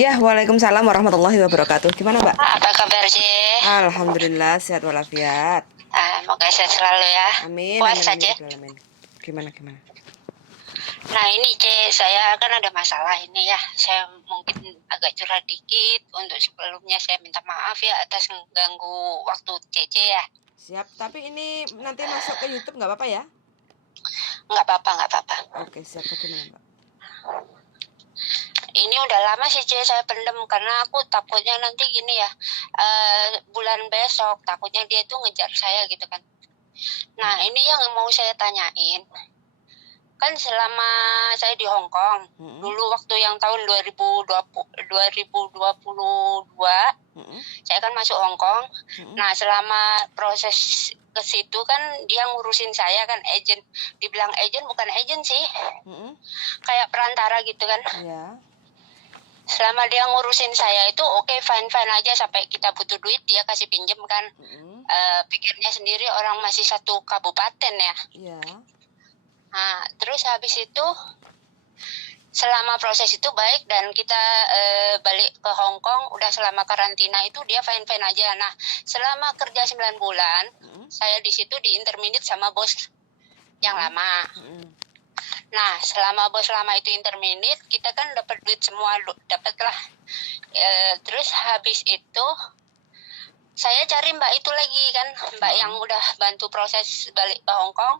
Ya, waalaikumsalam warahmatullahi wabarakatuh. Gimana, Mbak? Apa kabar, Je? Alhamdulillah sehat walafiat. Semoga sehat selalu ya. Amin, amin, Puasa, amin, Je. ya Rabbal alamin. Gimana? Nah, ini, Je, saya kan ada masalah ini ya. Saya mungkin agak curhat dikit. Untuk sebelumnya saya minta maaf ya atas mengganggu waktu Cece ya. Siap, tapi ini nanti masuk ke YouTube nggak apa-apa ya? Nggak apa-apa, nggak apa-apa. Oke, siap. Bagaimana, Mbak? Ini udah lama sih, Ce, saya pendem karena aku takutnya nanti gini ya. Bulan besok takutnya dia tuh ngejar saya gitu kan. Nah, ini yang mau saya tanyain. Kan selama saya di Hong Kong, dulu waktu yang tahun 2022, saya kan masuk Hong Kong. Nah, selama proses ke situ kan dia ngurusin saya kan, agent. Dibilang agent bukan agent sih. Kayak perantara gitu kan. Ya. Selama dia ngurusin saya itu oke, fine aja, sampai kita butuh duit dia kasih pinjem kan. Pikirnya sendiri orang masih satu kabupaten ya. Iya. Nah, terus habis itu selama proses itu baik dan kita balik ke Hong Kong, udah selama karantina itu dia fine aja. Nah, selama kerja 9 bulan, saya di situ di interminate sama bos yang lama. Nah, selama bos lama itu interminate, kita kan dapat duit semua, dapatlah. Terus habis itu saya cari mbak itu lagi kan, mbak yang udah bantu proses balik ke Hong Kong.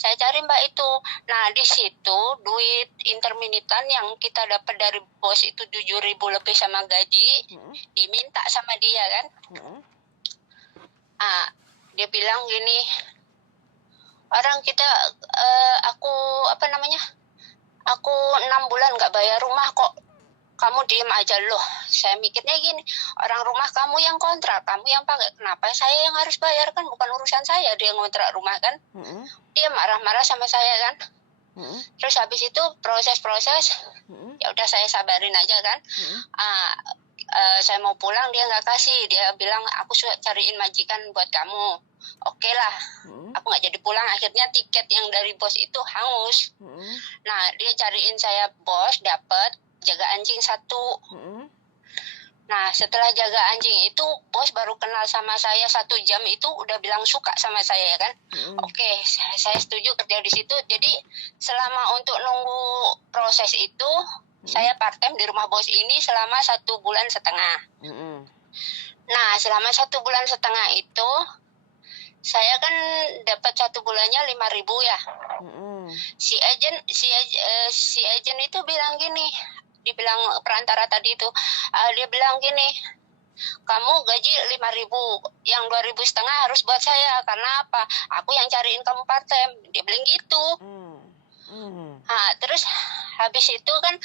Saya cari mbak itu. Nah, di situ duit interminitan yang kita dapat dari bos itu 7.000 lebih sama gaji, diminta sama dia kan. Dia bilang gini, orang kita aku 6 bulan nggak bayar rumah kok, kamu diem aja loh. Saya mikirnya gini, orang rumah kamu yang kontrak, kamu yang pakai, kenapa saya yang harus bayar? Kan bukan urusan saya, dia ngontrak rumah kan. Dia marah-marah sama saya kan. Terus habis itu proses ya udah saya sabarin aja kan. Saya mau pulang, dia nggak kasih, dia bilang aku sudah cariin majikan buat kamu. Oke lah, aku nggak jadi pulang. Akhirnya tiket yang dari bos itu hangus. Nah, dia cariin saya bos, dapet jaga anjing 1. Nah, setelah jaga anjing itu bos baru kenal sama saya 1 jam itu udah bilang suka sama saya ya kan. Oke, saya setuju kerja di situ. Jadi selama untuk nunggu proses itu saya part time di rumah bos ini selama 1,5 bulan. Nah, selama 1,5 bulan itu saya kan dapat 1 bulannya 5.000 ya. Si agent itu bilang gini, dibilang perantara tadi itu, dia bilang gini, kamu gaji 5.000, yang 2.500 harus buat saya, karena apa? Aku yang cariin kamu part time, dia bilang gitu. Nah, terus habis itu kan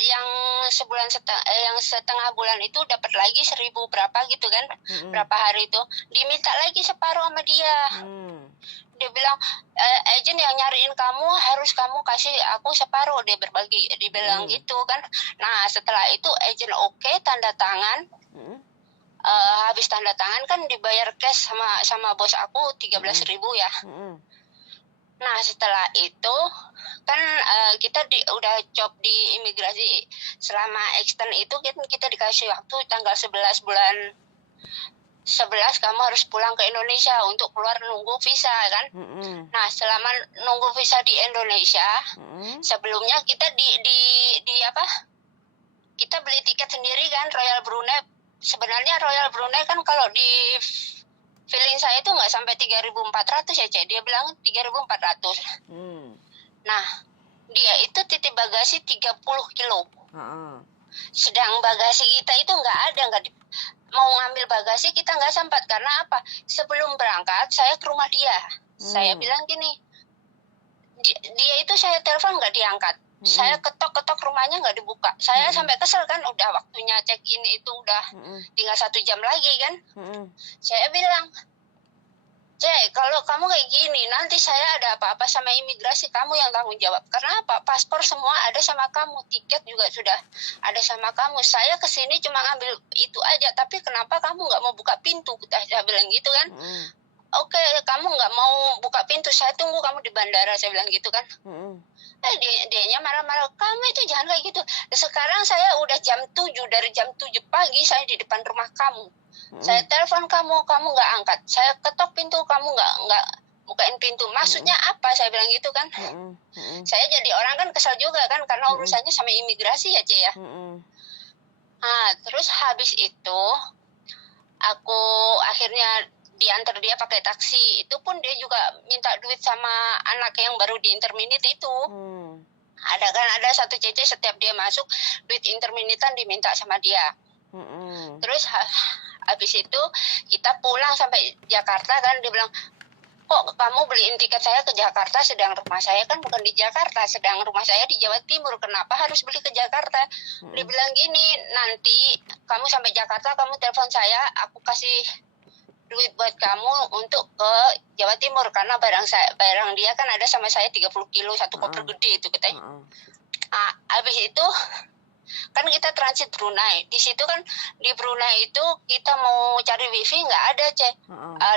yang setengah bulan itu dapat lagi 1.000 berapa gitu kan, berapa hari itu diminta lagi separuh sama dia. Dia bilang agent yang nyariin kamu harus kamu kasih aku separuh, dia berbagi, dibilang gitu kan. Nah, setelah itu agent oke, tanda tangan. Habis tanda tangan kan dibayar cash sama bos aku 13.000 ya. Nah, setelah itu kan kita udah job di imigrasi selama extend itu kita dikasih waktu tanggal 11 bulan 11 kamu harus pulang ke Indonesia untuk keluar nunggu visa kan. Nah, selama nunggu visa di Indonesia, sebelumnya kita kita beli tiket sendiri kan, Royal Brunei. Sebenarnya Royal Brunei kan kalau di feeling saya itu nggak sampai 3.400 ya, Cek. Dia bilang 3.400. Nah, dia itu titip bagasi 30 kilo. Sedang bagasi kita itu mau ngambil bagasi kita nggak sempat. Karena apa? Sebelum berangkat saya ke rumah dia. Saya bilang gini, dia itu saya telepon nggak diangkat. Saya ketok-ketok rumahnya nggak dibuka. Saya sampai kesel kan, udah waktunya check in itu udah tinggal 1 jam lagi kan. Saya bilang, Cek, kalau kamu kayak gini, nanti saya ada apa-apa sama imigrasi, kamu yang tanggung jawab. Karena apa? Paspor semua ada sama kamu, tiket juga sudah ada sama kamu. Saya kesini cuma ngambil itu aja, tapi kenapa kamu nggak mau buka pintu? Saya bilang gitu kan. oke, kamu nggak mau buka pintu, saya tunggu kamu di bandara, saya bilang gitu kan. Dianya marah-marah, kamu itu jangan kayak gitu. Sekarang saya udah jam 7, dari jam 7 pagi saya di depan rumah kamu. Saya telepon kamu nggak angkat. Saya ketok pintu, kamu nggak bukain pintu. Maksudnya apa? Saya bilang gitu kan. Saya jadi orang kan kesal juga kan, karena urusannya sama imigrasi ya, Ce ya. Nah, terus habis itu aku akhirnya diantar dia pakai taksi. Itu pun dia juga minta duit sama anak yang baru di interminit itu. Ada satu cece setiap dia masuk duit interminitan diminta sama dia. Terus habis itu kita pulang sampai Jakarta kan, dia bilang, kok kamu beliin tiket saya ke Jakarta sedang rumah saya kan bukan di Jakarta, sedang rumah saya di Jawa Timur, kenapa harus beli ke Jakarta? Dia bilang gini, nanti kamu sampai Jakarta kamu telepon saya, aku kasih duit buat kamu untuk ke Jawa Timur, karena barang dia kan ada sama saya 30 kilo, satu koper gede itu katanya. Habis itu kan kita transit Brunei. Di situ kan di Brunei itu kita mau cari wifi nggak ada,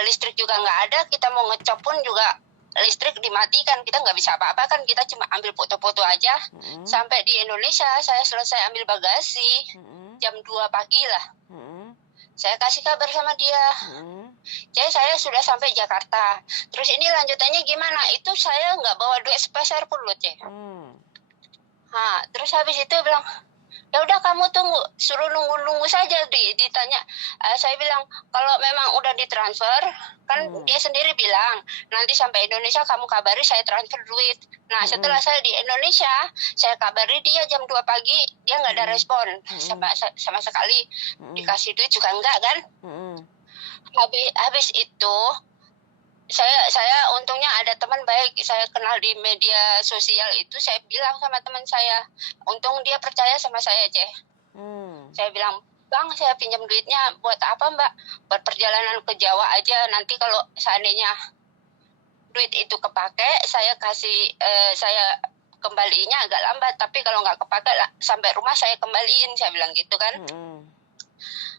listrik juga nggak ada, kita mau ngecop pun juga listrik dimatikan, kita nggak bisa apa-apa kan, kita cuma ambil foto-foto aja. Sampai di Indonesia saya selesai ambil bagasi jam 2 pagi lah. Saya kasih kabar sama dia, saya sudah sampai Jakarta. Terus ini lanjutannya gimana? Itu saya nggak bawa duit sepeser pun loh, terus habis itu bilang, ya udah kamu tunggu, suruh nunggu saja. Ditanya, saya bilang kalau memang udah ditransfer kan, dia sendiri bilang nanti sampai Indonesia kamu kabari saya transfer duit. Nah setelah saya di Indonesia saya kabari dia jam 2 pagi, dia nggak ada respon sama sekali. Dikasih duit juga enggak kan. Habis itu saya untungnya ada teman baik, saya kenal di media sosial itu, saya bilang sama teman saya, untung dia percaya sama saya, Saya bilang, Bang, saya pinjam duitnya buat apa, Mbak? Buat perjalanan ke Jawa aja, nanti kalau seandainya duit itu kepake, saya kembaliinnya agak lambat, tapi kalau nggak kepake sampai rumah saya kembaliin, saya bilang gitu kan.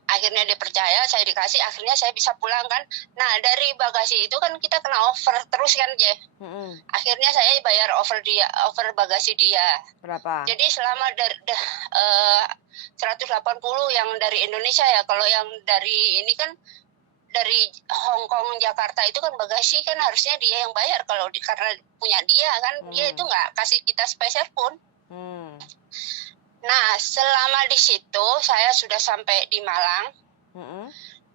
Akhirnya dia percaya, saya dikasih, akhirnya saya bisa pulang kan. Nah dari bagasi itu kan kita kena over terus kan, Akhirnya saya bayar over bagasi dia. Berapa? Jadi selama 180 yang dari Indonesia ya. Kalau yang dari ini kan dari Hong Kong Jakarta itu kan bagasi kan harusnya dia yang bayar, kalau karena punya dia kan, dia itu nggak kasih kita sepeser pun. Nah, selama di situ saya sudah sampai di Malang.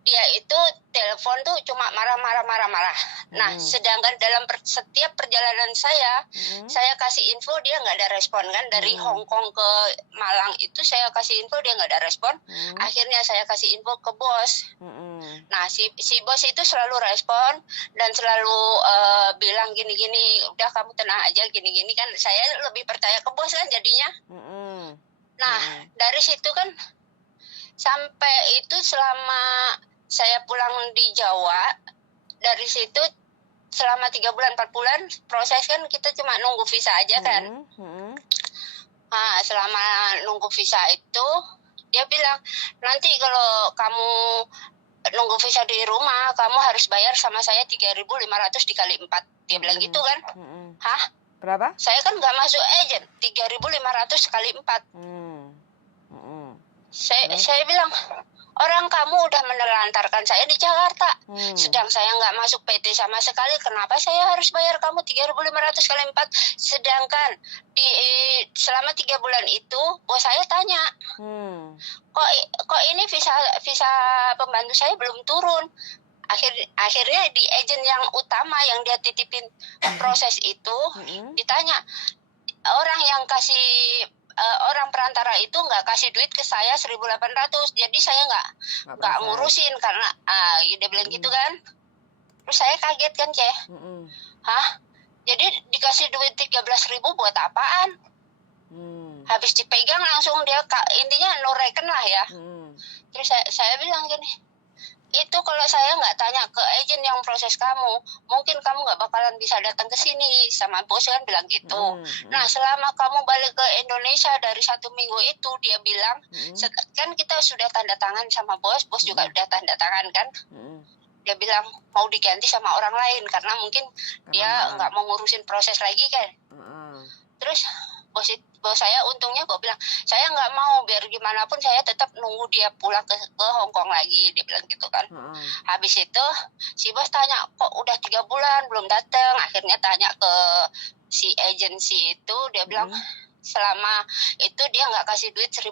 Dia itu telepon tuh cuma marah-marah. Nah, sedangkan dalam setiap perjalanan saya kasih info dia nggak ada respon kan. Dari Hong Kong ke Malang itu saya kasih info dia nggak ada respon. Akhirnya saya kasih info ke bos. Nah, si bos itu selalu respon dan selalu bilang gini-gini, udah kamu tenang aja gini-gini kan. Saya lebih percaya ke bos kan jadinya. Nah, dari situ kan sampai itu selama saya pulang di Jawa, dari situ selama 3 bulan 4 bulan proses kan kita cuma nunggu visa aja kan. Nah, selama nunggu visa itu dia bilang, nanti kalau kamu nunggu visa di rumah kamu harus bayar sama saya 3.500 dikali 4. Dia bilang gitu kan. Hah? Berapa? Saya kan nggak masuk agent, 3.500 kali 4. Saya bilang, orang kamu udah menelantarkan saya di Jakarta, sedang saya nggak masuk PT sama sekali, kenapa saya harus bayar kamu 3.500 kali 4? Sedangkan selama 3 bulan itu bos saya tanya, kok ini visa pembantu saya belum turun. Akhirnya di agen yang utama yang dia titipin proses itu ditanya, orang yang kasih orang perantara itu nggak kasih duit ke saya 1.800, jadi saya nggak ngurusin karena dia bilang gitu kan. Terus saya kaget kan, hah? Jadi dikasih duit 13.000 buat apaan? Habis dipegang langsung dia intinya no reckon lah ya. Terus saya bilang gini, itu kalau saya nggak tanya ke agen yang proses kamu, mungkin kamu nggak bakalan bisa datang ke sini, sama bos kan bilang gitu. Nah selama kamu balik ke Indonesia dari 1 minggu itu, dia bilang kan kita sudah tanda tangan sama bos juga udah tanda tangan kan. dia bilang mau diganti sama orang lain karena mungkin dia nggak mau ngurusin proses lagi kan. Terus bos saya untungnya gue bilang, saya nggak mau, biar gimana pun saya tetap nunggu dia pulang ke Hong Kong lagi, dia bilang gitu kan. Habis itu si bos tanya, kok udah 3 bulan belum datang. Akhirnya tanya ke si agensi itu, dia bilang selama itu dia nggak kasih duit 1.800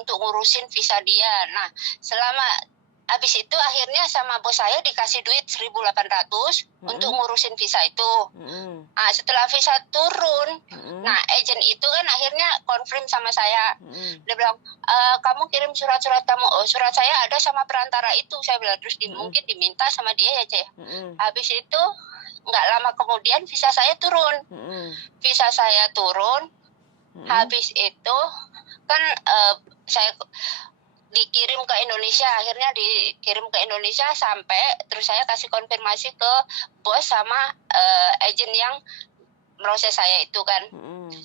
untuk ngurusin visa dia. Nah selama habis itu akhirnya sama bos saya dikasih duit 1.800 untuk ngurusin visa itu. Nah, setelah visa turun, nah agent itu kan akhirnya confirm sama saya. Dia bilang, kamu kirim surat-surat kamu. Oh, surat saya ada sama perantara itu. Saya bilang, terus mungkin diminta sama dia ya, Cek. Habis itu nggak lama kemudian visa saya turun. Visa saya turun. Habis itu kan saya dikirim ke Indonesia, akhirnya dikirim ke Indonesia sampai terus saya kasih konfirmasi ke bos sama agen yang proses saya itu kan.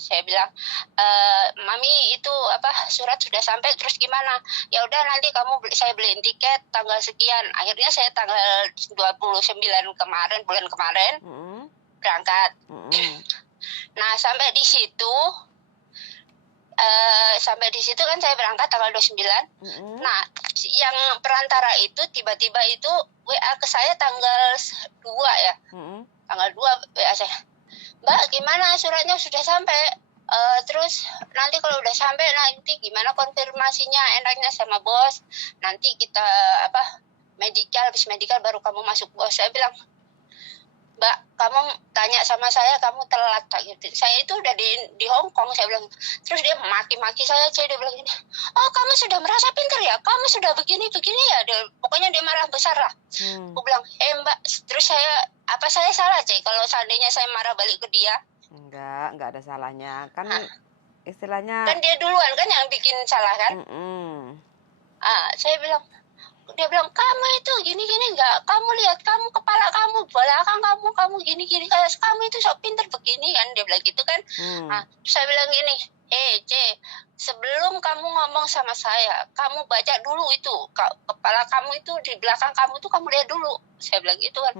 Saya bilang, mami itu surat sudah sampai, terus gimana? Ya udah nanti saya beliin tiket tanggal sekian. Akhirnya saya tanggal 29 bulan kemarin berangkat. Nah sampai di situ kan saya berangkat tanggal 29. Nah, yang perantara itu tiba-tiba itu WA ke saya tanggal 2 ya. Tanggal 2 WA saya. Mbak, gimana suratnya sudah sampai? Terus nanti kalau udah sampai nanti gimana konfirmasinya, enaknya sama bos. Nanti kita habis medical baru kamu masuk bos. Saya bilang, Mbak, kamu tanya sama saya, kamu telat tak gitu. Saya itu udah di Hong Kong, saya bilang. Terus dia maki-maki saya, dia bilang gini, oh kamu sudah merasa pintar ya, kamu sudah begini ya. Pokoknya dia marah besar lah. Aku bilang, Mbak, terus saya salah kalau seandainya saya marah balik ke dia? Enggak ada salahnya kan. Istilahnya kan dia duluan kan yang bikin salah kan. Saya bilang, dia bilang, kamu itu gini-gini enggak, kamu lihat kamu kepala kamu, belakang kamu gini-gini, kayak kamu itu sok pintar begini kan, dia bilang gitu kan. Saya bilang gini, C, sebelum kamu ngomong sama saya, kamu baca dulu itu, kepala kamu itu di belakang kamu tuh kamu lihat dulu, saya bilang gitu kan.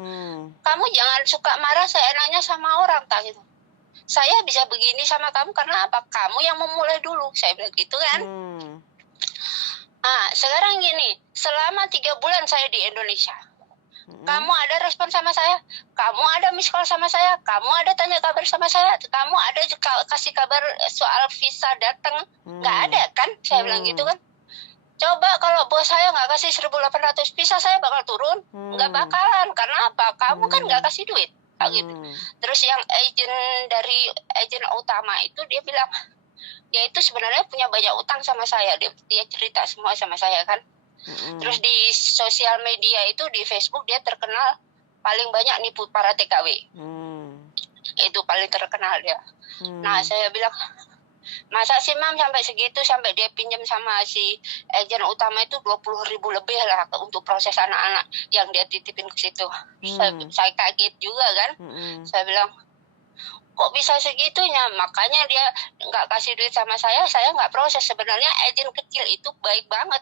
Kamu jangan suka marah seenaknya sama orang, tak gitu. Saya bisa begini sama kamu karena apa? Kamu yang memulai dulu, saya bilang gitu kan. Sekarang gini, selama 3 bulan saya di Indonesia, kamu ada respon sama saya, kamu ada miss call sama saya, kamu ada tanya kabar sama saya, kamu ada kasih kabar soal visa datang, nggak ada kan? Saya bilang gitu kan. Coba kalau bos saya nggak kasih 1.800, visa saya bakal turun? Nggak bakalan, karena apa? Kamu kan nggak kasih duit, gitu. Terus yang agen utama itu dia bilang, dia itu sebenarnya punya banyak utang sama saya, dia cerita semua sama saya kan. Terus di sosial media itu, di Facebook dia terkenal paling banyak nipu para TKW. Itu paling terkenal dia. Nah saya bilang, masa sih mam sampai segitu, sampai dia pinjam sama si agen utama itu 20.000 lebih lah untuk proses anak-anak yang dia titipin ke situ. Saya kaget juga kan. Saya bilang, kok bisa segitunya? Makanya dia nggak kasih duit sama saya nggak proses. Sebenarnya agen kecil itu baik banget,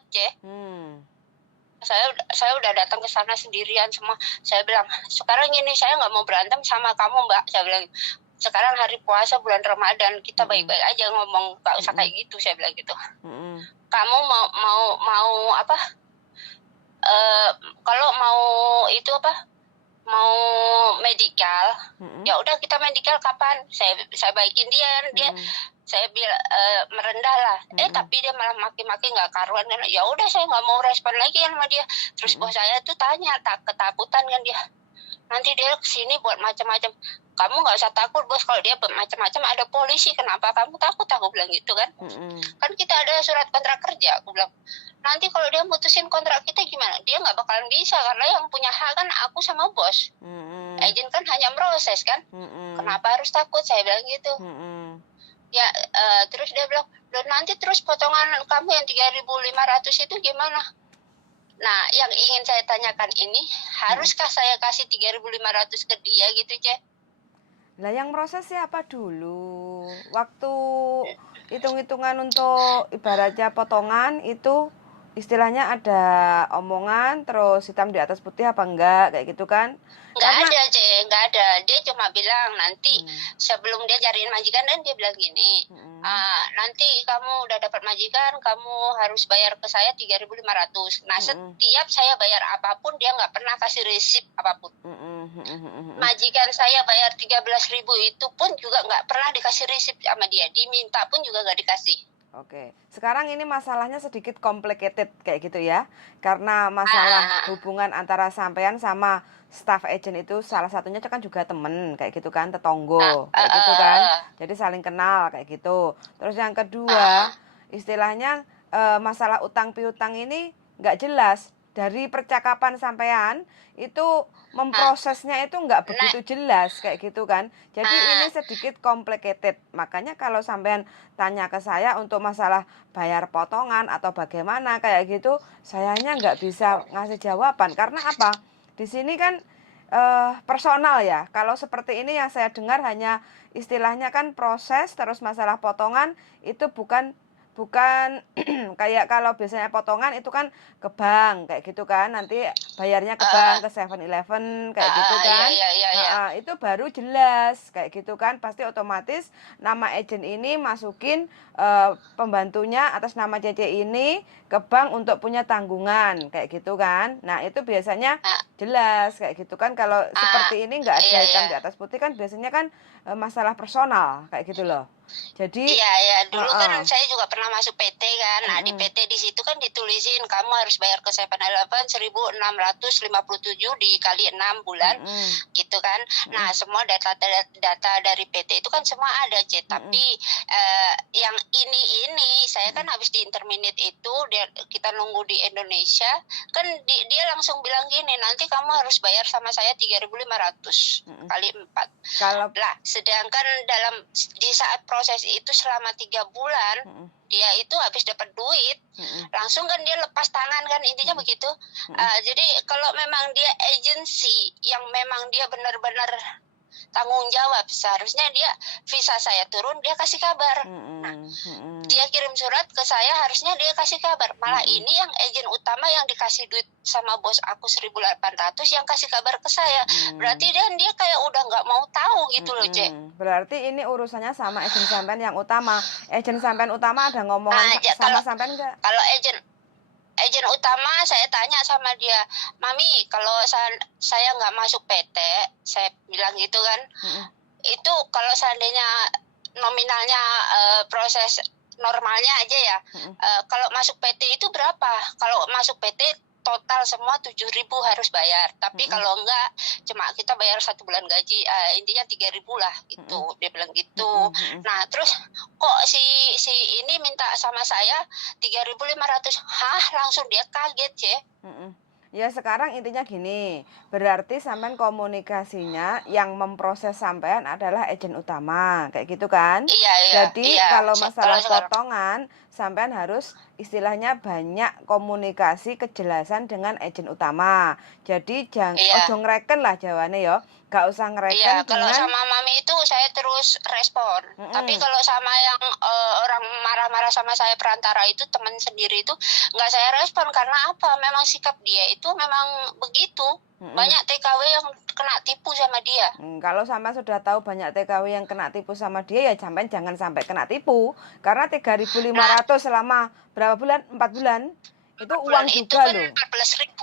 Saya udah datang ke sana sendirian semua. Saya bilang, sekarang ini saya nggak mau berantem sama kamu, Mbak. Saya bilang, sekarang hari puasa bulan Ramadan, kita baik-baik aja ngomong, nggak usah kayak gitu. Saya bilang gitu. Kamu mau kalau mau itu mau medical, ya udah kita medical kapan? Saya baikin dia saya bilang merendah lah. Tapi dia malah maki-maki nggak karuan. Ya udah saya nggak mau respon lagi sama dia. Terus bos saya tuh tanya, ketakutan kan dia. Nanti dia kesini buat macam-macam. Kamu nggak usah takut bos, kalau dia buat macam-macam ada polisi. Kenapa kamu takut? Aku bilang gitu kan. Kan kita ada surat kontrak kerja. Aku bilang, nanti kalau dia mutusin kontrak kita gimana? Dia nggak bakalan bisa, karena yang punya hak kan aku sama bos. Agen kan hanya proses kan. Kenapa harus takut? Saya bilang gitu. Ya terus dia bilang, nanti terus potongan kamu yang 3.500 itu gimana? Nah yang ingin saya tanyakan ini, haruskah saya kasih 3.500 ke dia gitu, Cek? Lah yang proses siapa dulu? Waktu hitung-hitungan untuk ibaratnya potongan itu istilahnya ada omongan terus hitam di atas putih apa enggak kayak gitu kan? Nggak Karena ada, nggak ada. Dia cuma bilang nanti sebelum dia cariin majikan, dan dia bilang gini, nanti kamu udah dapat majikan, kamu harus bayar ke saya 3.500. Nah, setiap saya bayar apapun, dia nggak pernah kasih resip apapun. Majikan saya bayar 13.000 itu pun juga nggak pernah dikasih resip sama dia. Diminta pun juga nggak dikasih. Oke, sekarang ini masalahnya sedikit complicated kayak gitu ya. Karena masalah hubungan antara sampean sama staff agent itu salah satunya kan juga temen kayak gitu kan, tetonggo kayak gitu kan. Jadi saling kenal kayak gitu. Terus yang kedua, istilahnya masalah utang piutang ini nggak jelas. Dari percakapan sampean itu memprosesnya itu nggak begitu jelas kayak gitu kan. Jadi ini sedikit complicated. Makanya kalau sampean tanya ke saya untuk masalah bayar potongan atau bagaimana kayak gitu, sayanya nggak bisa ngasih jawaban. Karena apa? Di sini kan personal ya. Kalau seperti ini yang saya dengar hanya istilahnya kan proses, terus masalah potongan itu bukan kayak kalau biasanya potongan itu kan ke bank kayak gitu kan, nanti bayarnya ke bank, ke 7-Eleven kayak gitu kan. Itu baru jelas kayak gitu kan, pasti otomatis nama agent ini masukin pembantunya atas nama Cece ini ke bank untuk punya tanggungan kayak gitu kan. Nah itu biasanya jelas kayak gitu kan. Kalau seperti ini nggak ada hitam di atas putih kan, biasanya kan masalah personal kayak gitu loh. Jadi dulu kan saya juga pernah masuk PT kan. Nah, di PT di situ kan ditulisin kamu harus bayar ke 7-Eleven 1.657 dikali 6 bulan. Gitu kan. Nah, semua data dari PT itu kan semua ada, Tapi yang ini saya kan habis di interminate itu, kita nunggu di Indonesia, kan dia langsung bilang gini, nanti kamu harus bayar sama saya 3.500 kali 4. Lah, sedangkan di saat proses itu selama 3 bulan dia itu habis dapat duit, langsung kan dia lepas tangan kan, intinya begitu. Jadi kalau memang dia agensi yang memang dia benar-benar tanggung jawab, seharusnya dia visa saya turun dia kasih kabar. Nah, dia kirim surat ke saya, harusnya dia kasih kabar. Malah ini yang agen utama yang dikasih duit sama bos aku 1.800 yang kasih kabar ke saya. Berarti dia kayak udah nggak mau tahu gitu loh, Cek. Berarti ini urusannya sama agen sampean yang utama. Agen sampean utama ada ngomongan sama sampean enggak? Kalau agen utama saya tanya sama dia, Mami, kalau saya nggak masuk PT, saya bilang gitu kan, itu kalau seandainya nominalnya proses normalnya aja ya, kalau masuk PT itu berapa? Kalau masuk PT total semua 7.000 harus bayar, tapi kalau enggak cuma kita bayar 1 bulan gaji, intinya 3.000 lah gitu. Dia bilang gitu. Nah terus kok si ini minta sama saya 3.500, langsung dia kaget ya. Ya sekarang intinya gini, berarti sampean komunikasinya yang memproses sampean adalah agen utama, kayak gitu kan? Jadi kalau masalah potongan, sampean harus istilahnya banyak komunikasi kejelasan dengan agen utama. Jadi jangan ojo ngereken lah jawabannya ya. Gak usah ngereken kalau sama Mami itu saya terus respon. Tapi kalau sama yang orang marah-marah sama saya perantara itu, teman sendiri itu nggak saya respon. Karena apa? Memang sikap dia itu memang begitu. Banyak TKW yang kena tipu sama dia. Kalau sampai sudah tahu banyak TKW yang kena tipu sama dia, ya sampai jangan sampai kena tipu. Karena 3.500 selama berapa bulan? 4 bulan. Itu uang juga loh. 14.000.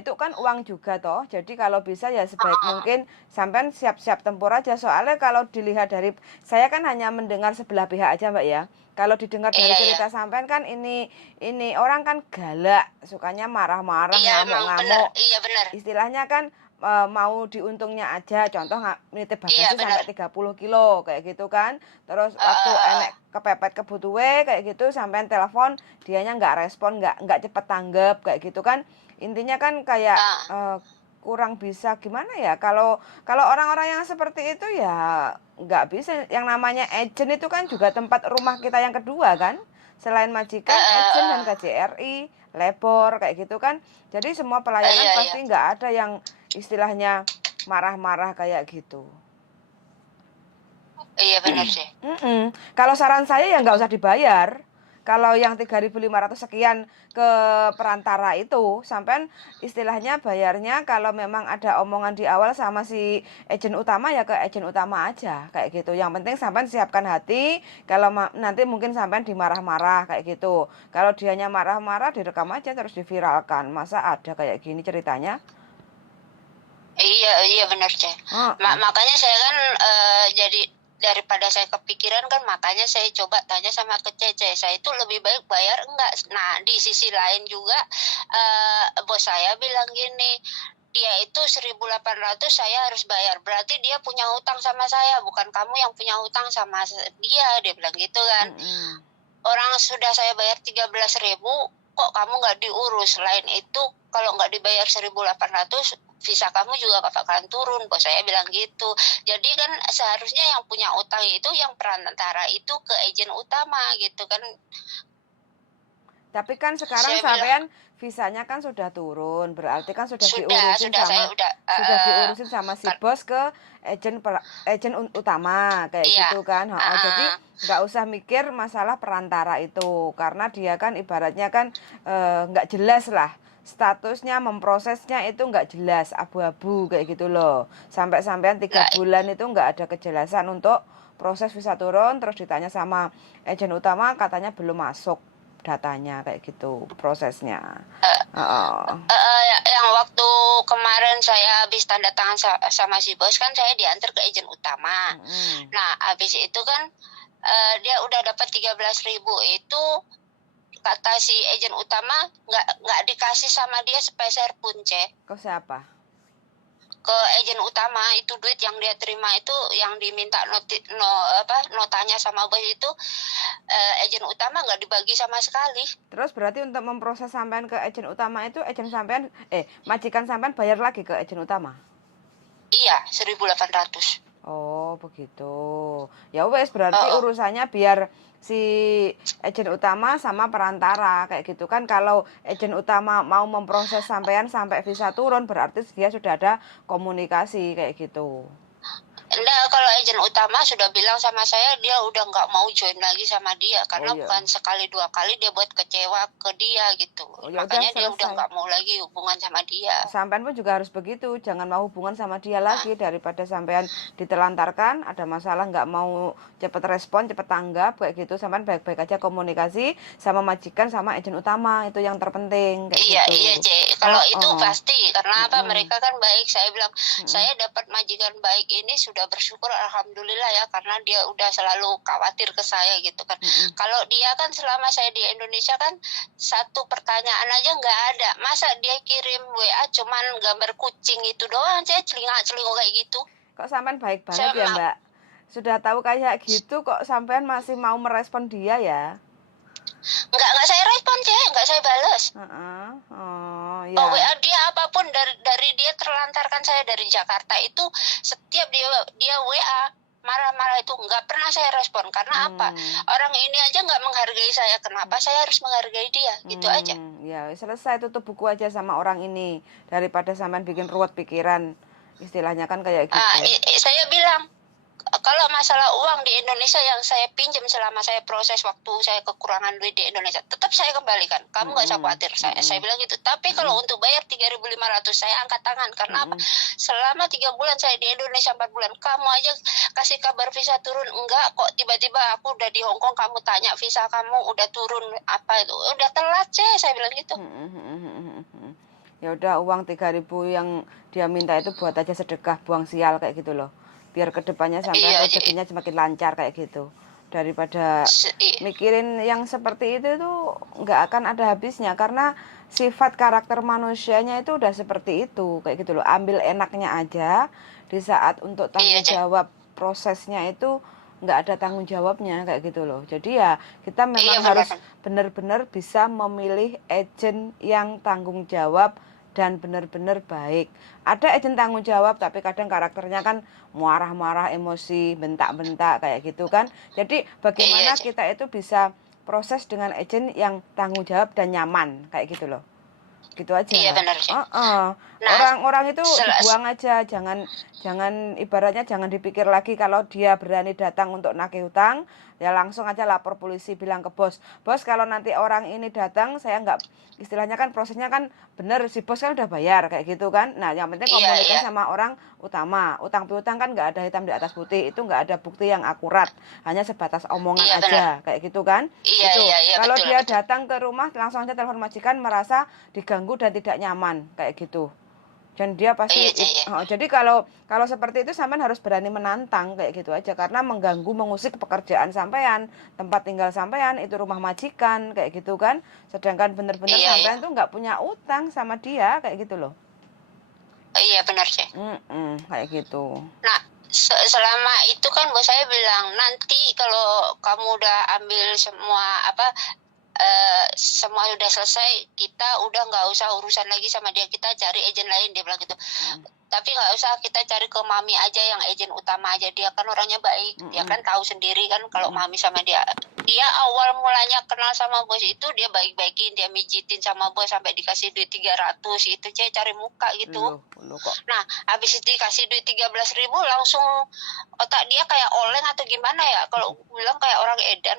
Itu kan uang juga toh. Jadi kalau bisa ya sebaik mungkin sampean siap-siap tempur aja. Soalnya kalau dilihat dari, saya kan hanya mendengar sebelah pihak aja Mbak ya. Kalau didengar dari cerita sampean kan ini orang kan galak, sukanya marah-marah, ngamuk-ngamuk. Iya benar. Istilahnya kan mau diuntungnya aja. Contoh nitip bagasi sampai 30 kilo kayak gitu kan. Terus waktu enek kepepet kebutuhe kayak gitu, sampean telepon dianya nggak respon, nggak cepet tanggap kayak gitu kan. Intinya kan kayak kurang bisa gimana ya, kalau orang-orang yang seperti itu ya nggak bisa. Yang namanya agent itu kan juga tempat rumah kita yang kedua kan, selain majikan, agent dan KJRI, labor kayak gitu kan. Jadi semua pelayanan pasti nggak ada yang istilahnya marah-marah kayak gitu. Iya benar sih. Kalau saran saya ya nggak usah dibayar. Kalau yang 3.500 sekian ke perantara itu, sampean istilahnya bayarnya kalau memang ada omongan di awal sama si agen utama ya ke agen utama aja kayak gitu. Yang penting sampean siapkan hati kalau nanti mungkin sampean dimarah-marah kayak gitu. Kalau dianya marah-marah direkam aja terus diviralkan. Masa ada kayak gini ceritanya? Iya, iya benar, Ceh. Oh, oh. Makanya saya kan jadi daripada saya kepikiran kan, makanya saya coba tanya sama ke Cece, saya itu lebih baik bayar enggak. Nah, di sisi lain juga bos saya bilang gini, dia itu 1.800 saya harus bayar. Berarti dia punya hutang sama saya, bukan kamu yang punya hutang sama dia bilang gitu kan. Orang sudah saya bayar 13.000, kok kamu nggak diurus? Selain itu, kalau nggak dibayar 1.800, visa kamu juga gak bakalan turun. Bos saya bilang gitu. Jadi kan seharusnya yang punya utang itu yang perantara itu ke agen utama gitu kan. Tapi kan sekarang sampean visanya kan sudah turun, berarti kan sudah diurusin sama sudah diurusin sama si bos ke agen utama kayak gitu kan. Jadi nggak usah mikir masalah perantara itu, karena dia kan ibaratnya kan nggak jelas lah. Statusnya memprosesnya itu nggak jelas, abu-abu kayak gitu loh. Sampai sampean 3 bulan itu nggak ada kejelasan untuk proses visa turun, terus ditanya sama agen utama katanya belum masuk datanya kayak gitu prosesnya. Yang waktu kemarin saya habis tanda tangan sama si bos kan, saya diantar ke agen utama. Nah habis itu kan dia udah dapat 13.000 itu, kata si agen utama nggak dikasih sama dia sepeser pun, Cek. Ke siapa? Ke agen utama. Itu duit yang dia terima itu yang diminta notanya sama bos itu, agen utama nggak dibagi sama sekali. Terus berarti untuk memproses sampean ke agen utama itu agen sampean majikan sampean bayar lagi ke agen utama? Iya, 1.800. Oh begitu. Ya wes berarti urusannya biar si agen utama sama perantara kayak gitu kan. Kalau agen utama mau memproses sampean sampai visa turun, berarti dia sudah ada komunikasi kayak gitu. Enggak, kalau agen utama sudah bilang sama saya dia udah nggak mau join lagi sama dia karena bukan sekali 2 kali dia buat kecewa ke dia gitu. Makanya dia udah nggak mau lagi hubungan sama dia. Sampean pun juga harus begitu, jangan mau hubungan sama dia lagi daripada sampean ditelantarkan, ada masalah nggak mau cepet respon, cepet tanggap kayak gitu. Sampean baik-baik aja komunikasi sama majikan sama agen utama, itu yang terpenting kayak iya, gitu. Iya, Cek. Kalau itu pasti karena apa, mereka kan baik. Saya bilang saya dapat majikan baik ini sudah bersyukur alhamdulillah ya, karena dia udah selalu khawatir ke saya gitu kan. Kalau dia kan selama saya di Indonesia kan satu pertanyaan aja nggak ada. Masa dia kirim WA cuman gambar kucing itu doang, saya celingak-celinguk kayak gitu. Kok sampean baik banget ya, Mbak? Sudah tahu kayak gitu kok sampean masih mau merespon dia ya? Nggak saya respon, Cek, nggak saya balas. Ya. WA dia apapun dari dia terlantarkan saya dari Jakarta itu, setiap dia WA marah-marah itu nggak pernah saya respon. Karena apa? Orang ini aja nggak menghargai saya, kenapa saya harus menghargai dia? Gitu aja. Ya selesai, tutup buku aja sama orang ini daripada sampean bikin ruwet pikiran, istilahnya kan kayak gitu. Saya bilang kalau masalah uang di Indonesia yang saya pinjam selama saya proses waktu saya kekurangan duit di Indonesia, tetap saya kembalikan. Kamu nggak usah khawatir. Saya bilang gitu. Tapi kalau untuk bayar 3.500 saya angkat tangan. Karena apa? Selama 3 bulan saya di Indonesia, 4 bulan, kamu aja kasih kabar visa turun. Enggak kok, tiba-tiba aku udah di Hong Kong, kamu tanya visa kamu udah turun apa itu. Udah telat, saya bilang gitu. Ya udah, uang 3.000 yang dia minta itu buat aja sedekah, buang sial kayak gitu loh. Biar kedepannya sampai rezekinya semakin lancar kayak gitu. Daripada mikirin yang seperti itu tuh nggak akan ada habisnya, karena sifat karakter manusianya itu udah seperti itu kayak gitu loh. Ambil enaknya aja, di saat untuk tanggung jawab prosesnya itu nggak ada tanggung jawabnya kayak gitu loh. Jadi ya kita memang harus benar-benar bisa memilih agen yang tanggung jawab dan benar-benar baik. Ada agen tanggung jawab tapi kadang karakternya kan marah-marah, emosi, bentak-bentak kayak gitu kan. Jadi bagaimana kita itu bisa proses dengan agen yang tanggung jawab dan nyaman kayak gitu loh. gitu aja. Iya benar sih. Nah, Orang-orang itu dibuang aja, jangan ibaratnya jangan dipikir lagi. Kalau dia berani datang untuk nagih hutang, ya langsung aja lapor polisi, bilang ke bos, bos kalau nanti orang ini datang, saya nggak, istilahnya kan prosesnya kan bener, si bos kan udah bayar kayak gitu kan. Nah yang penting komunikasi sama orang utama. Utang piutang kan nggak ada hitam di atas putih, itu nggak ada bukti yang akurat, hanya sebatas omongan aja kayak gitu kan. Kalau dia datang ke rumah, langsung aja telepon majikan, merasa diganggu dan tidak nyaman kayak gitu. Dan dia pasti jadi kalau seperti itu sampean harus berani menantang kayak gitu aja, karena mengganggu, mengusik pekerjaan sampean, tempat tinggal sampean, itu rumah majikan kayak gitu kan. Sedangkan bener-bener sampean tuh nggak punya utang sama dia kayak gitu loh. Iya benar sih. Kayak gitu. Nah, selama itu kan bos saya bilang, nanti kalau kamu udah ambil semua semua udah selesai, kita udah nggak usah urusan lagi sama dia, kita cari agen lain, dia bilang gitu. Tapi nggak usah, kita cari ke mami aja yang agen utama aja, dia kan orangnya baik, dia kan tahu sendiri kan kalau mami sama dia awal mulanya kenal sama bos itu dia baik-baikin, dia mijitin sama bos sampai dikasih duit 300, itu saya cari muka gitu. Nah habis dikasih duit 13.000 langsung otak dia kayak oleng atau gimana ya, kalau bilang kayak orang edan.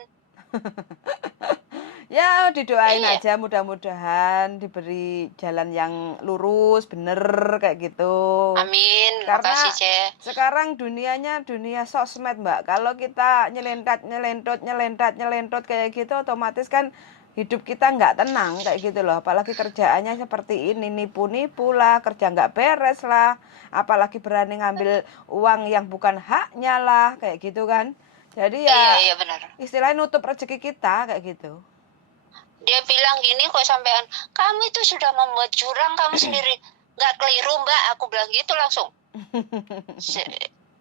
Ya didoain aja, mudah-mudahan diberi jalan yang lurus, bener kayak gitu. Amin. Karena makasih, Ce. Sekarang dunianya dunia sosmed, Mbak. Kalau kita nyelentot kayak gitu, otomatis kan hidup kita nggak tenang kayak gitu loh. Apalagi kerjaannya seperti ini, nipu-nipu lah, kerja nggak beres lah, apalagi berani ngambil uang yang bukan haknya lah kayak gitu kan. Jadi ya iya benar. Istilahnya nutup rezeki kita kayak gitu. Dia bilang gini kok sampean, kamu itu sudah membuat jurang kamu sendiri. Nggak keliru mbak, aku bilang gitu langsung.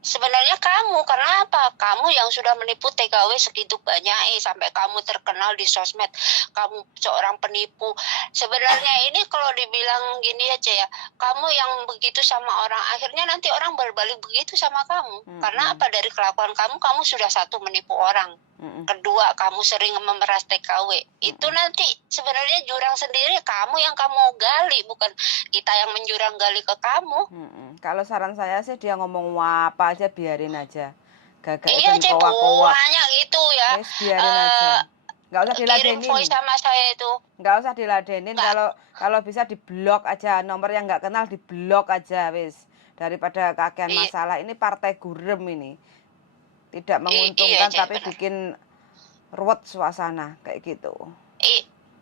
Sebenarnya kamu, karena apa? Kamu yang sudah menipu TKW segitu banyak, sampai kamu terkenal di sosmed, kamu seorang penipu. Sebenarnya ini kalau dibilang gini aja ya, kamu yang begitu sama orang, akhirnya nanti orang berbalik begitu sama kamu. Karena apa? Dari kelakuan kamu sudah satu menipu orang. Kedua, kamu sering memeras TKW. Itu nanti sebenarnya jurang sendiri, kamu yang kamu gali, bukan kita yang menjurang gali ke kamu. Kalau saran saya sih dia ngomong apa aja biarin aja. Iya, banyak gitu ya. Biarin aja. Nggak usah diladenin. Kirim voice sama saya itu. Nggak usah diladenin. Kalau bisa diblok aja, nomor yang nggak kenal diblok aja wis. Daripada kakean masalah. Ini partai gurem ini. Tidak menguntungkan tapi benar. Bikin ruwet suasana kayak gitu.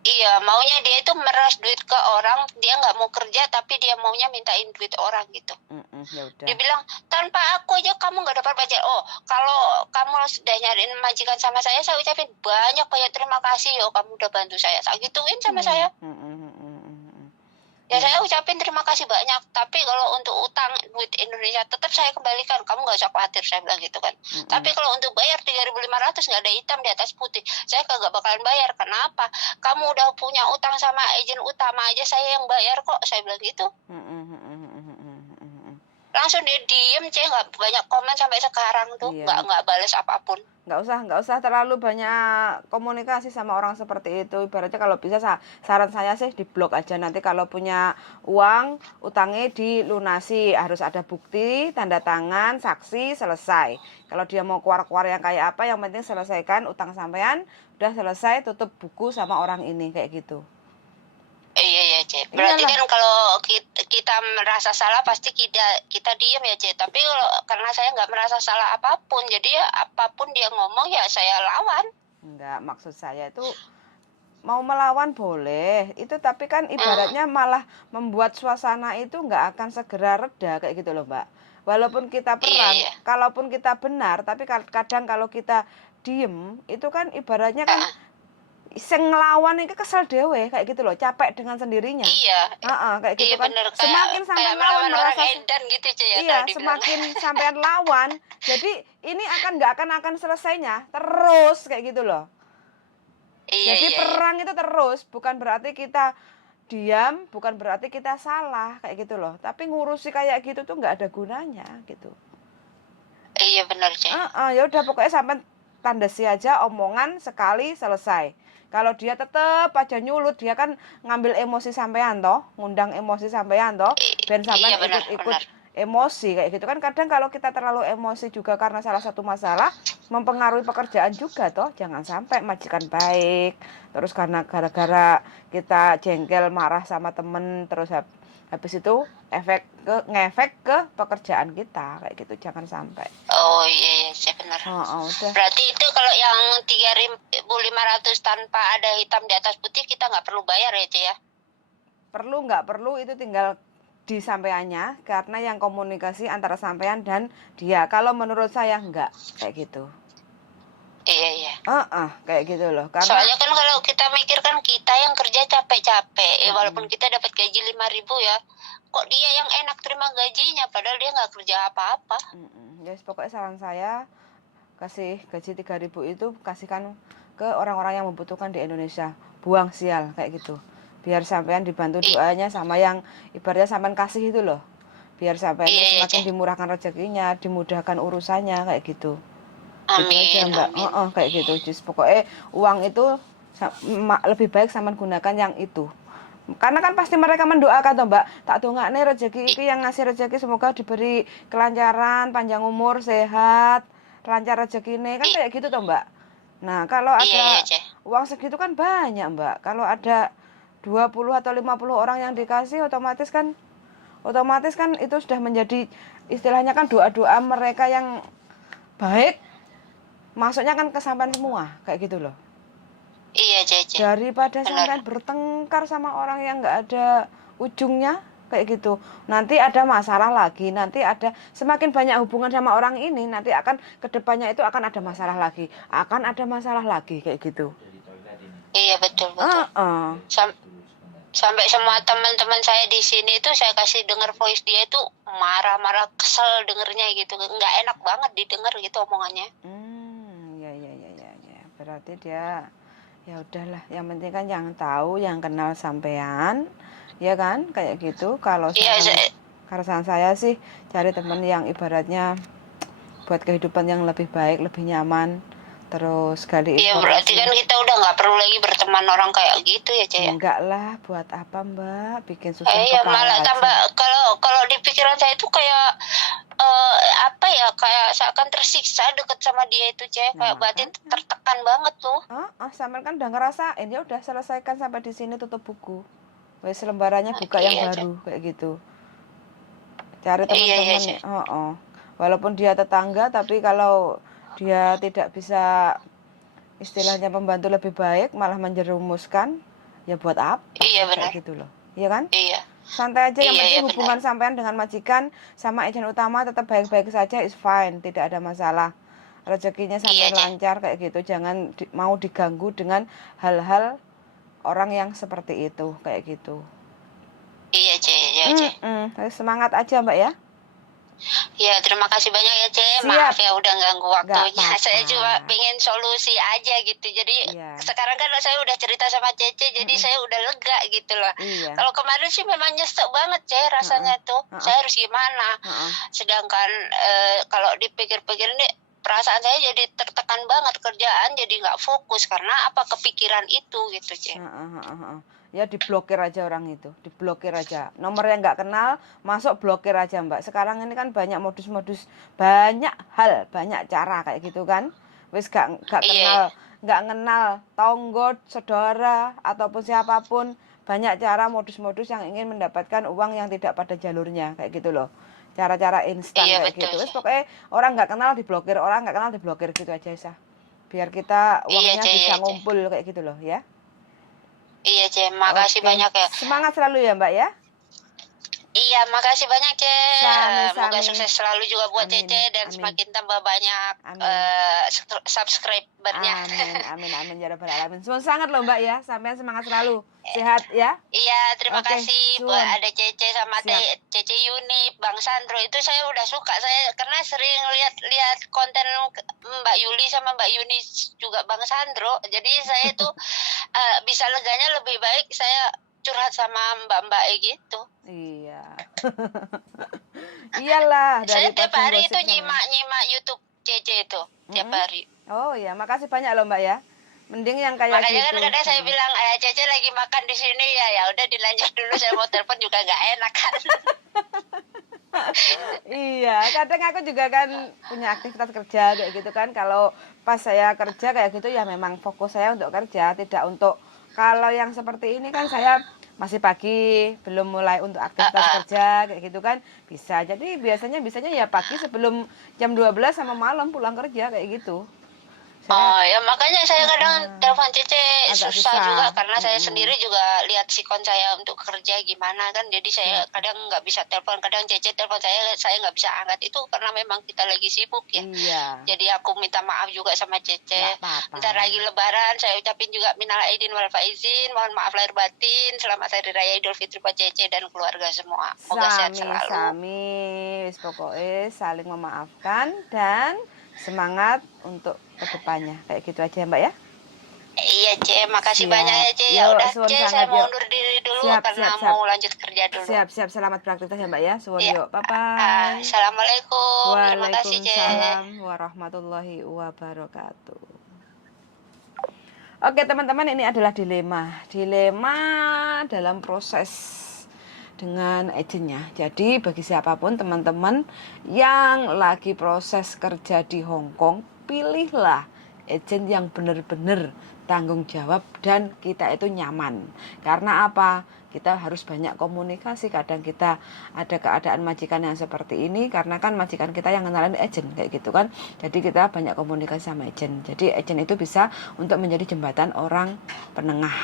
Iya, maunya dia itu meras duit ke orang, dia nggak mau kerja tapi dia maunya mintain duit orang gitu. Yaudah. Dia bilang, tanpa aku aja kamu nggak dapat pacar. Oh, kalau kamu sudah nyariin majikan sama saya ucapin banyak terima kasih kamu udah bantu saya. Saya gituin sama saya. Ya saya ucapin terima kasih banyak, tapi kalau untuk utang duit Indonesia tetap saya kembalikan, kamu nggak usah khawatir, saya bilang gitu kan. Tapi kalau untuk bayar 3.500 nggak ada hitam di atas putih, saya kagak bakalan bayar. Kenapa? Kamu udah punya utang sama agen utama aja, saya yang bayar kok, saya bilang gitu. Langsung dia diem, nggak banyak komen sampai sekarang tuh, nggak balas apapun. Nggak usah terlalu banyak komunikasi sama orang seperti itu. Ibaratnya kalau bisa saran saya sih diblok aja. Nanti kalau punya uang, utangnya dilunasi, harus ada bukti, tanda tangan, saksi, selesai. Kalau dia mau keluar-keluar yang kayak apa, yang penting selesaikan utang sampean, udah selesai, tutup buku sama orang ini kayak gitu. Iya Cek. Berarti kan kalau kita merasa salah pasti kita diam ya Cek. Tapi karena saya nggak merasa salah apapun, jadi ya apapun dia ngomong ya saya lawan. Enggak, maksud saya itu mau melawan boleh, itu tapi kan ibaratnya malah membuat suasana itu nggak akan segera reda kayak gitu loh Mbak. Walaupun kita perang, kalaupun kita benar, tapi kadang kalau kita diem itu kan ibaratnya kan sing ngelawan itu kesel dewe kayak gitu loh, capek dengan sendirinya. Kayak gitu kan. Bener, semakin sampai lawan merasa gitu, semakin sampean lawan, jadi ini nggak akan selesainya terus kayak gitu loh. Jadi perang itu terus, bukan berarti kita diam, bukan berarti kita salah kayak gitu loh. Tapi ngurusi kayak gitu tuh nggak ada gunanya gitu. Iya benar sih. Ya udah pokoknya sampai tandasi aja omongan sekali selesai. Kalau dia tetep aja nyulut, dia kan ngambil emosi sampean toh, ngundang emosi sampean toh, ben sampean Iya benar, ikut-ikut benar. emosi kayak gitu kan. Kadang kalau kita terlalu emosi juga karena salah satu masalah mempengaruhi pekerjaan juga toh. Jangan sampai majikan baik terus karena gara-gara kita jengkel marah sama temen, terus habis itu ngefek ke pekerjaan kita kayak gitu. Jangan sampai. Oh iya, iya sih benar. Udah. Berarti itu kalau yang 3.500 tanpa ada hitam di atas putih kita nggak perlu bayar ya, Ce ya? Perlu nggak perlu itu tinggal di sampeannya, karena yang komunikasi antara sampean dan dia. Kalau menurut saya enggak kayak gitu. Iya. Kayak gitu loh. Karena soalnya kan kalau kita mikir kan kita yang kerja capek-capek, walaupun kita dapat gaji 5.000 ya, kok dia yang enak terima gajinya padahal dia nggak kerja apa-apa. Ya pokoknya saran saya, kasih gaji 3.000 itu kasihkan ke orang-orang yang membutuhkan di Indonesia. Buang sial kayak gitu. Biar sampean dibantu doanya sama yang ibaratnya sampean kasih itu loh. Biar sampean semakin dimurahkan rezekinya, dimudahkan urusannya kayak gitu. Amin. Gitu aja, Mbak. Kayak gitu. Just pokoknya uang itu lebih baik sampean gunakan yang itu. Karena kan pasti mereka mendoakan toh, Mbak. Tak dongakne rezeki iki yang ngasih rezeki semoga diberi kelancaran, panjang umur, sehat, lancar rezekine kan kayak gitu toh, Mbak. Nah, kalau ada uang segitu kan banyak, Mbak. Kalau ada 20 atau 50 orang yang dikasih otomatis kan itu sudah menjadi istilahnya kan doa-doa mereka yang baik masuknya kan kesampean semua kayak gitu loh. Iya, Cece. Daripada sampean bertengkar sama orang yang nggak ada ujungnya kayak gitu. Nanti ada masalah lagi, nanti ada semakin banyak hubungan sama orang ini, nanti akan kedepannya itu akan ada masalah lagi, kayak gitu. Iya betul. Sampai semua teman-teman saya di sini itu saya kasih dengar voice dia itu marah-marah, kesel dengernya gitu, nggak enak banget didengar gitu omongannya. Ya. Berarti dia ya udahlah, yang penting kan yang tahu, yang kenal sampean, ya kan kayak gitu. Kalau saran saya sih cari teman yang ibaratnya buat kehidupan yang lebih baik, lebih nyaman. Terus gali informasi. Iya berarti kan kita udah nggak perlu lagi berteman orang kayak gitu ya, Caya? Enggak lah, buat apa Mbak? Bikin susah kepala. Iya malah tambah kalau di pikiran saya itu kayak apa ya, kayak seakan tersiksa deket sama dia itu, Caya. Kayak batin tertekan banget tuh. Sampean kan udah ngerasain, ya udah selesaikan sampai di sini, tutup buku. Wes lembarannya buka yang baru kayak gitu. Cari teman-teman. Walaupun dia tetangga, tapi kalau dia tidak bisa istilahnya membantu lebih baik, malah menjerumuskan, ya buat apa? Iya benar. Kayak gitu loh. Iya kan? Iya. Santai aja, yang penting hubungan sampean dengan majikan sama agent utama tetap baik-baik saja, is fine, tidak ada masalah. Rezekinya sampai lancar kayak gitu. Jangan mau diganggu dengan hal-hal orang yang seperti itu kayak gitu. Iya, Ce. Semangat aja, Mbak ya. Ya, terima kasih banyak ya, Ce. Maaf ya udah ganggu waktunya. Saya cuma pengen solusi aja gitu. Jadi sekarang kan saya udah cerita sama Cece, jadi saya udah lega gitu loh. Kalau kemarin sih memang nyesek banget, Ce, rasanya tuh. Saya harus gimana? Sedangkan kalau dipikir-pikir ini perasaan saya jadi tertekan banget, kerjaan jadi nggak fokus karena apa, kepikiran itu gitu, Ce. Ya diblokir aja orang itu, diblokir aja. Nomornya nggak kenal, masuk blokir aja, Mbak. Sekarang ini kan banyak modus-modus, banyak hal, banyak cara kayak gitu kan. Wis nggak kenal tonggo, saudara ataupun siapapun, banyak cara modus-modus yang ingin mendapatkan uang yang tidak pada jalurnya kayak gitu loh. Cara-cara instan kayak gitu. Wis pokoknya orang nggak kenal diblokir, orang nggak kenal diblokir gitu aja sah. Biar kita uangnya bisa ngumpul kayak gitu loh ya. Iya, Ce. Makasih banyak ya. Semangat selalu ya, Mbak ya. Iya, makasih banyak, Ce. Semoga sukses selalu juga buat Cece dan semakin tambah banyak subscribernya. Amin ya rabbal alamin. Sangat loh, Mbak ya. Sampean semangat selalu. Sehat ya. Iya, terima kasih buat ada Cece sama Cece Yuni, Bang Sandro. Itu saya udah suka saya karena sering lihat konten Mbak Yuli sama Mbak Yuni juga Bang Sandro. Jadi saya tuh bisa leganya lebih baik saya curhat sama mbak-mbak gitu. Iya. Iyalah. Saya tiap hari itu nyimak YouTube Cece itu tiap hari. Oh iya, makasih banyak loh Mbak ya. Mending yang kayak Makanya kan gitu. kadang saya bilang, Cece lagi makan di sini ya udah dilanjut dulu, saya mau telepon juga nggak enak kan. Iya, kadang aku juga kan punya aktivitas kerja kayak gitu kan. Kalau pas saya kerja kayak gitu ya memang fokus saya untuk kerja, tidak untuk kalau yang seperti ini kan saya masih pagi, belum mulai untuk aktivitas kerja kayak gitu kan bisa. Jadi bisanya ya pagi sebelum jam 12 sama malam pulang kerja kayak gitu. Saya Oh ya makanya saya kadang telepon Cece agak susah juga susah. karena saya sendiri juga lihat sikon saya untuk kerja gimana kan, jadi saya Siap. kadang nggak bisa telepon, kadang Cece telepon saya nggak bisa angkat itu karena memang kita lagi sibuk ya. Iya, Jadi aku minta maaf juga sama Cece. nggak apa-apa. Ntar lagi Lebaran saya ucapin juga minal aidin wal faizin, mohon maaf lahir batin, selamat hari raya Idul Fitri buat Cece dan keluarga semua. Semoga sehat selalu. Sami, wis pokoknya saling memaafkan dan semangat untuk kedepannya kayak gitu aja Mbak ya. Iya Ce, makasih Siap. banyak ya Ce. Ya Yuk, udah suwun Ce, sangat, saya mau yuk. undur diri dulu Siap, karena siap, siap. mau lanjut kerja dulu. Siap, selamat beraktivitas ya Mbak ya. Suwun Ya. yuk, bye-bye. Assalamualaikum. Terima kasih Ce. Waalaikumsalam warahmatullahi wabarakatuh. Oke teman-teman, ini adalah dilema dalam proses dengan agennya. Jadi bagi siapapun teman-teman yang lagi proses kerja di Hong Kong, pilihlah agen yang benar-benar tanggung jawab dan kita itu nyaman. Karena apa? Kita harus banyak komunikasi. Kadang kita ada keadaan majikan yang seperti ini karena kan majikan kita yang kenalin agen kayak gitu kan. Jadi kita banyak komunikasi sama agen. Jadi agen itu bisa untuk menjadi jembatan orang penengah,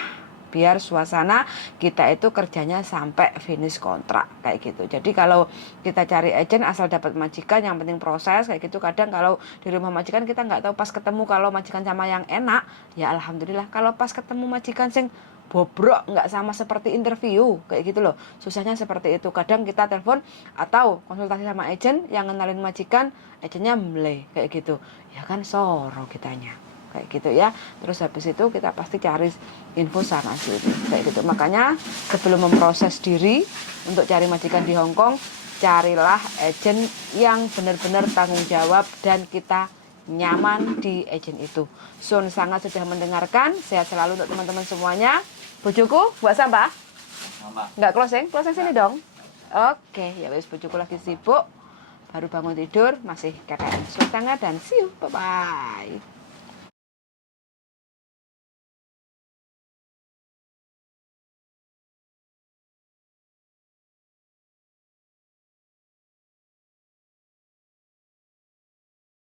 biar suasana kita itu kerjanya sampai finish kontrak kayak gitu. Jadi kalau kita cari agent asal dapat majikan, yang penting proses kayak gitu. Kadang kalau di rumah majikan kita nggak tahu pas ketemu kalau majikan sama yang enak, ya alhamdulillah. Kalau pas ketemu majikan sing bobrok, nggak sama seperti interview kayak gitu loh, susahnya seperti itu. Kadang kita telepon atau konsultasi sama agent yang ngenalin majikan, agentnya mele kayak gitu, ya kan soro kitanya kayak gitu ya. Terus habis itu kita pasti cari info sana sini kayak gitu. Makanya sebelum memproses diri untuk cari majikan di Hong Kong, carilah agent yang benar-benar tanggung jawab dan kita nyaman di agent itu. Sun sangat sudah mendengarkan, sehat selalu untuk teman-teman semuanya. Bojoku buat sampah? Nggak closing sini dong. Oke, ya wis, bojoku lagi sibuk, baru bangun tidur, masih KKN. Sun sangat dan see you, bye bye.